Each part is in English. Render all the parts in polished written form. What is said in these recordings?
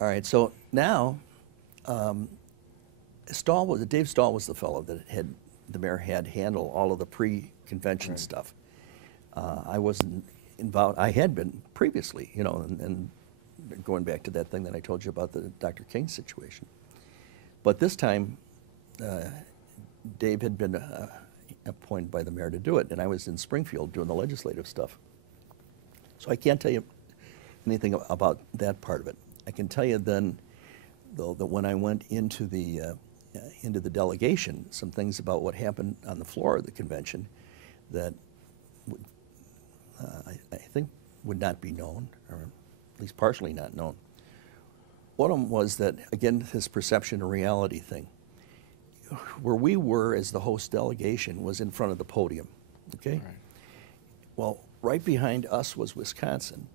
All right, so now, Dave Stahl was the fellow that the mayor had handle all of the pre-convention Right. stuff. I wasn't involved. I had been previously, and going back to that thing that I told you about the Dr. King situation. But this time, Dave had been appointed by the mayor to do it, and I was in Springfield doing the legislative stuff. So I can't tell you anything about that part of it. I can tell you then, though, that when I went into the delegation, some things about what happened on the floor of the convention that I think would not be known, or at least partially not known. One of them was that, again, this perception and reality thing. Where we were as the host delegation was in front of the podium, okay? Right. Well, right behind us was Wisconsin,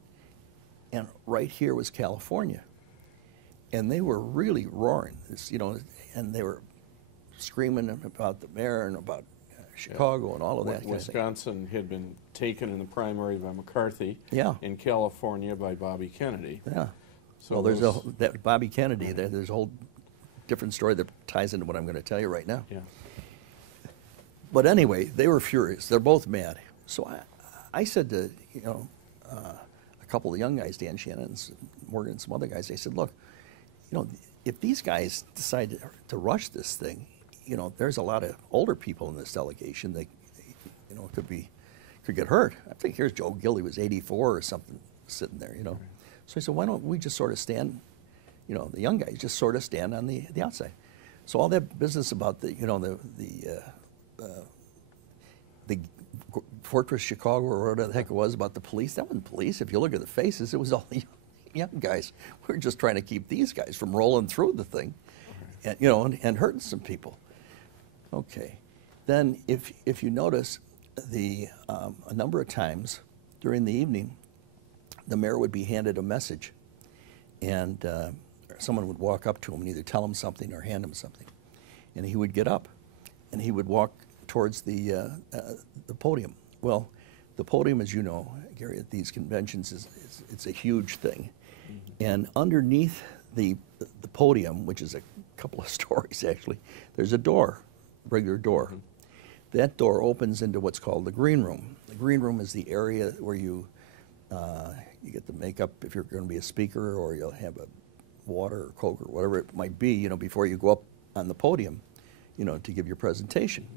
and right here was California. And they were really roaring, and they were screaming about the mayor and about Chicago and all of that kind of thing. Wisconsin had been taken in the primary by McCarthy. Yeah. In California by Bobby Kennedy. Yeah. So Well, there's that Bobby Kennedy. There's a whole different story that ties into what I'm going to tell you right now. Yeah. But anyway, they were furious. They're both mad. So I said to a couple of the young guys, Dan Shannon and Morgan and some other guys, I said, look, if these guys decide to rush this thing, there's a lot of older people in this delegation. They could get hurt. I think here's Joe Gill. He was 84 or something, sitting there. Right. So I said, why don't we just sort of stand? The young guys just sort of stand on the outside. So all that business about the Fortress Chicago or whatever the heck it was about the police, that wasn't police. If you look at the faces, it was all the young guys. We were just trying to keep these guys from rolling through the thing, and hurting some people. Okay, then if you notice, a number of times during the evening, the mayor would be handed a message, and someone would walk up to him and either tell him something or hand him something, and he would get up, and he would walk towards the podium. Well, the podium, as you know, Gary, at these conventions it's a huge thing, and underneath the podium, which is a couple of stories actually, there's a door, regular door. That door opens into what's called the green room. The green room is the area where you get the makeup if you're going to be a speaker, or you'll have a water or Coke or whatever it might be, before you go up on the podium, to give your presentation.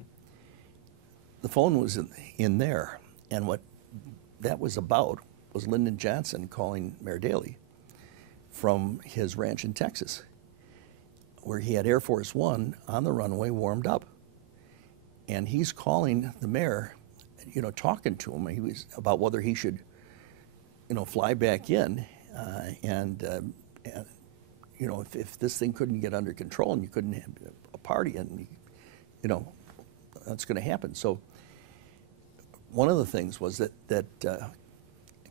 The phone was in there, and what that was about was Lyndon Johnson calling Mayor Daley from his ranch in Texas, where he had Air Force One on the runway warmed up. And he's calling the mayor, talking to him. He was about whether he should, fly back in, if this thing couldn't get under control and you couldn't have a party, and that's going to happen. So one of the things was that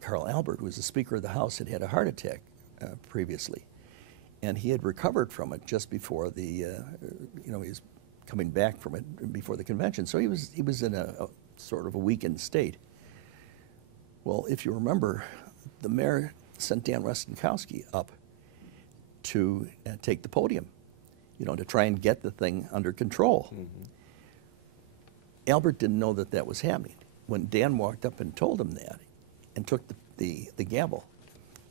Carl Albert, who was the Speaker of the House, had a heart attack previously, and he had recovered from it just before he was coming back from it before the convention. So he was in a sort of a weakened state. Well, if you remember, the mayor sent Dan Rostenkowski up to take the podium, to try and get the thing under control. Albert didn't know that was happening. When Dan walked up and told him that and took the gavel,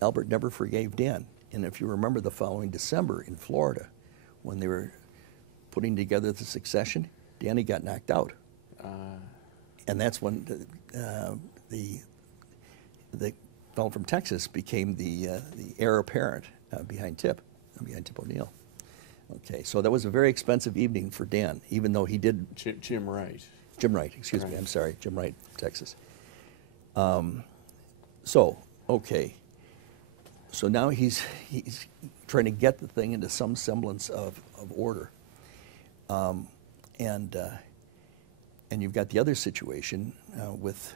Albert never forgave Dan. And if you remember the following December in Florida, when they were putting together the succession, Danny got knocked out. And that's when the fellow from Texas became the heir apparent behind Tip O'Neill. Okay, so that was a very expensive evening for Dan, even though he did... Jim Wright. Jim Wright, excuse me, I'm sorry, Jim Wright, Texas. Okay. So now he's trying to get the thing into some semblance of order. And you've got the other situation with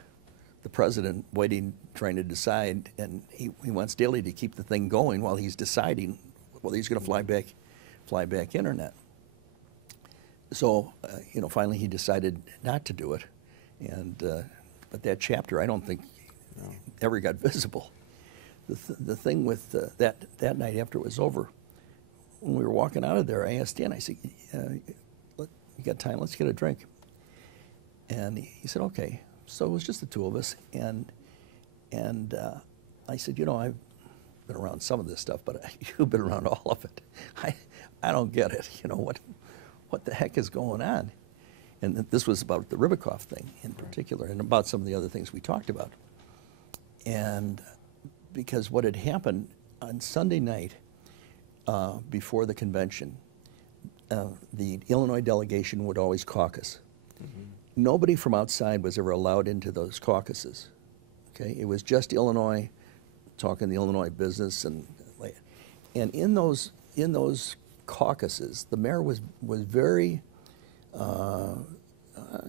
the president waiting, trying to decide, and he wants Daley to keep the thing going while he's deciding whether he's going to fly back in or not. So, finally he decided not to do it, and but that chapter I don't think ever got visible. the thing with that night after it was over, when we were walking out of there, I asked Dan, I said, you got time, let's get a drink. And he said, okay. So it was just the two of us, and I said, I've been around some of this stuff, but you've been around all of it. I don't get it. What the heck is going on? And this was about the Ribicoff thing in particular, and about some of the other things we talked about. And because what had happened on Sunday night before the convention, the Illinois delegation would always caucus. Mm-hmm. Nobody from outside was ever allowed into those caucuses. Okay, it was just Illinois, talking the Illinois business, and in those caucuses, the mayor was very,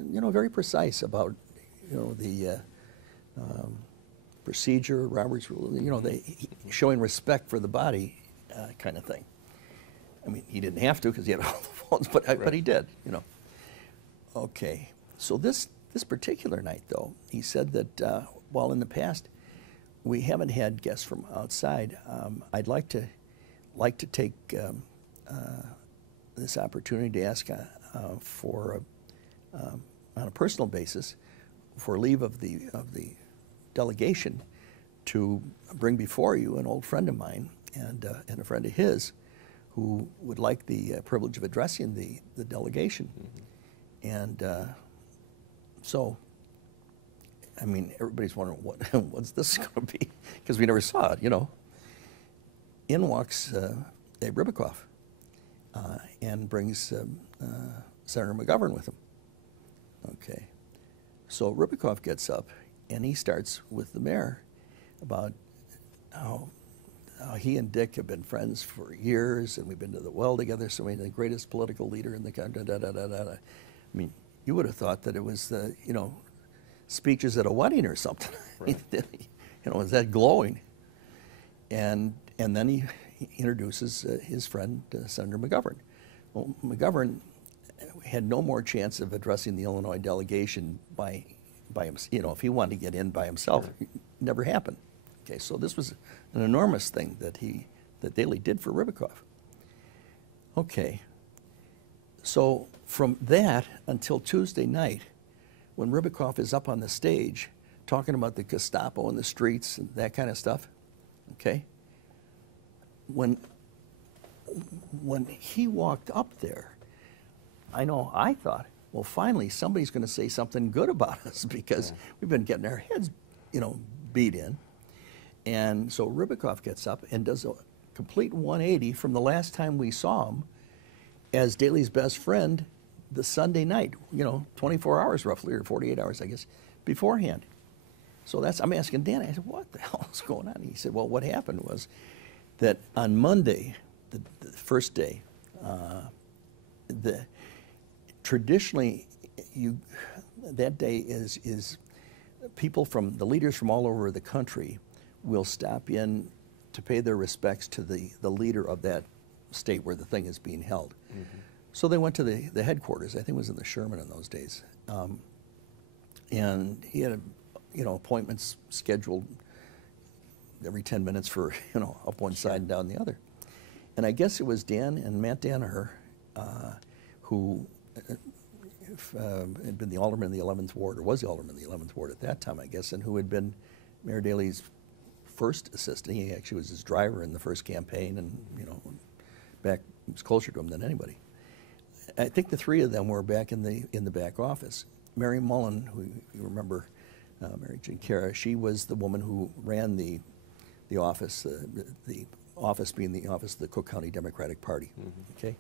very precise about, the procedure, Robert's rule, showing respect for the body, kind of thing. I mean, he didn't have to because he had all the phones, but he did, Okay, so this particular night, though, he said that while in the past we haven't had guests from outside, I'd like to take this opportunity to ask for on a personal basis for leave of the delegation to bring before you an old friend of mine and a friend of his who would like the privilege of addressing the delegation. Mm-hmm. And so, I mean, everybody's wondering what's this going to be, because we never saw it, In walks Abe Ribicoff and brings Senator McGovern with him. Okay, so Ribicoff gets up and he starts with the mayor about how he and Dick have been friends for years, and we've been to the well together, so he's the greatest political leader in the country, I mean, you would have thought that it was the, speeches at a wedding or something. Right. It was that glowing. And then he introduces his friend, Senator McGovern. Well, McGovern had no more chance of addressing the Illinois delegation by him, if he wanted to get in by himself. Sure. It never happened. Okay, so this was an enormous thing that Daley did for Ribicoff. Okay, so from that until Tuesday night, when Ribicoff is up on the stage talking about the Gestapo in the streets and that kind of stuff, okay, when he walked up there, I thought, well, finally somebody's going to say something good about us, because we've been getting our heads, beat in. And so Ribicoff gets up and does a complete 180 from the last time we saw him as Daley's best friend the Sunday night, 24 hours roughly, or 48 hours, I guess, beforehand. So I'm asking Dan, I said, what the hell is going on? He said, well, what happened was that on Monday, the first day, traditionally, that day is people from, the leaders from all over the country will stop in to pay their respects to the leader of that state where the thing is being held. Mm-hmm. So they went to the headquarters. I think it was in the Sherman in those days. And he had, appointments scheduled every 10 minutes for, up one side and down the other. And I guess it was Dan and Matt Danaher who had been the alderman in the 11th Ward, or was the alderman in the 11th Ward at that time, I guess, and who had been Mayor Daley's first assistant. He actually was his driver in the first campaign, and, back, he was closer to him than anybody. I think the three of them were back in the back office. Mary Mullen, who you remember, Mary Jane Cara, she was the woman who ran the office, the office being the office of the Cook County Democratic Party. Mm-hmm. Okay.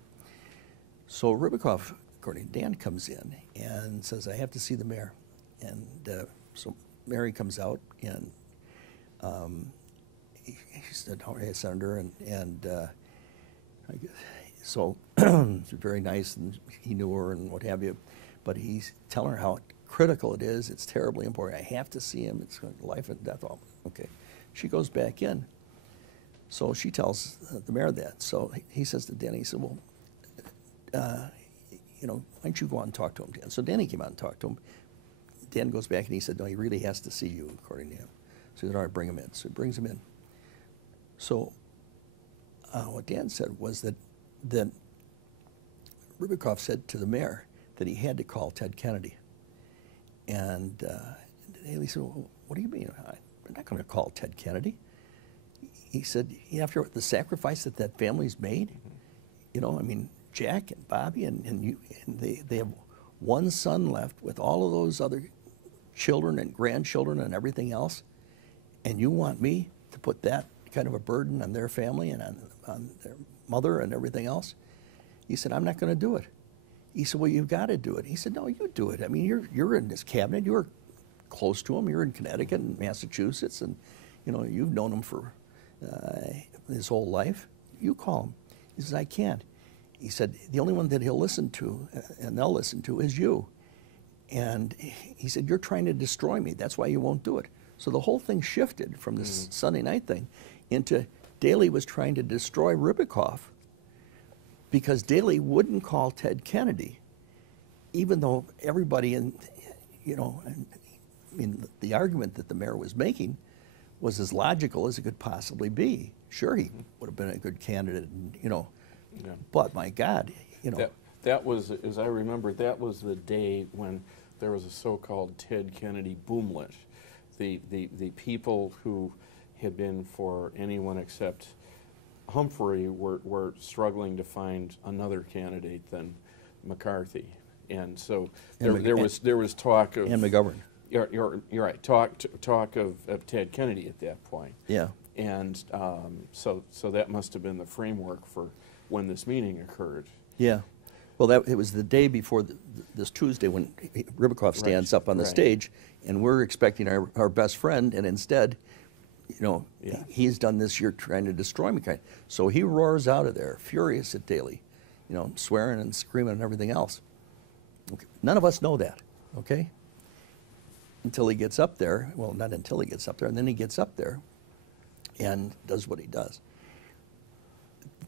So Ribicoff, according to Dan, comes in and says, "I have to see the mayor." And so Mary comes out, and he said, "How are you, Senator?" And I guess, so it's very nice, and he knew her and what have you. But he's telling her how critical it is. It's terribly important. I have to see him. It's life and death. Okay. She goes back in. So she tells the mayor that. So he says to Danny, he said, well, why don't you go out and talk to him, Dan? So Danny came out and talked to him. Dan goes back and he said, no, he really has to see you, according to him. So he said, all right, bring him in. So he brings him in. So what Dan said was that Ribicoff said to the mayor that he had to call Ted Kennedy. And Daley said, well, what do you mean? I'm not going to call Ted Kennedy. He said, after the sacrifice that family's made, you know, I mean, Jack and Bobby and you, and they have one son left with all of those other children and grandchildren and everything else, and you want me to put that kind of a burden on their family and on their mother and everything else? He said, I'm not going to do it. He said, well, you've got to do it. He said, no, you do it. I mean, you're in his cabinet. You're close to him. You're in Connecticut and Massachusetts, and you know you've known him for his whole life. You call him. He says, I can't. He said, the only one that he'll listen to and they'll listen to is you. And he said, you're trying to destroy me. That's why you won't do it. So the whole thing shifted from this Sunday night thing into Daley was trying to destroy Ribicoff because Daley wouldn't call Ted Kennedy, even though everybody in, you know, I mean, the argument that the mayor was making was as logical as it could possibly be. Sure, he would have been a good candidate, and, you know, but my God, you know. That was, as I remember, that was the day when there was a so-called Ted Kennedy boomlet. The people who had been for anyone except Humphrey were struggling to find another candidate than McCarthy, and so there was talk of and McGovern. You're right. Talk of Ted Kennedy at that point. Yeah. And so that must have been the framework for when this meeting occurred. Yeah. Well, it was the day before this Tuesday when Ribicoff stands up on the stage, and we're expecting our best friend, and instead, you know, he's done this year trying to destroy me. So he roars out of there, furious at Daley, you know, swearing and screaming and everything else. Okay. None of us know that, okay? Until he gets up there. Well, not until he gets up there, and then he gets up there and does what he does.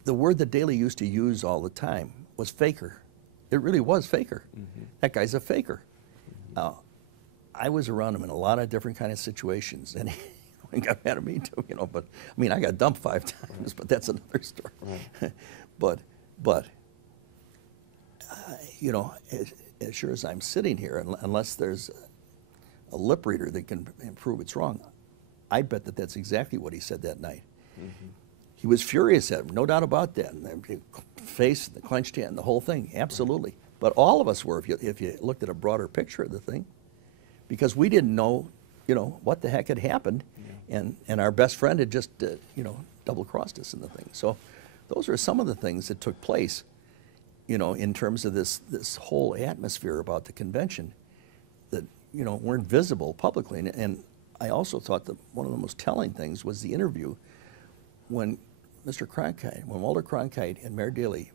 The word that Daley used to use all the time was faker. It really was faker. That guy's a faker. I was around him in a lot of different kind of situations, and he got mad at me too, you know. But I mean, I got dumped 5 times, but that's another story. Right. but you know, as sure as I'm sitting here, unless there's a lip reader that can prove it's wrong, I bet that's exactly what he said that night. He was furious at him, no doubt about that. And the face, the clenched hand, the whole thing, absolutely. But all of us were, if you looked at a broader picture of the thing, because we didn't know, you know, what the heck had happened, and our best friend had just, you know, double-crossed us in the thing. So those are some of the things that took place, you know, in terms of this whole atmosphere about the convention that, you know, weren't visible publicly. And I also thought that one of the most telling things was the interview when Walter Cronkite and Mayor Daley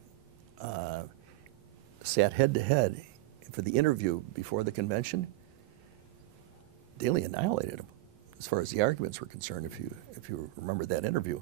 sat head-to-head for the interview before the convention. Daley annihilated him as far as the arguments were concerned, if you remember that interview.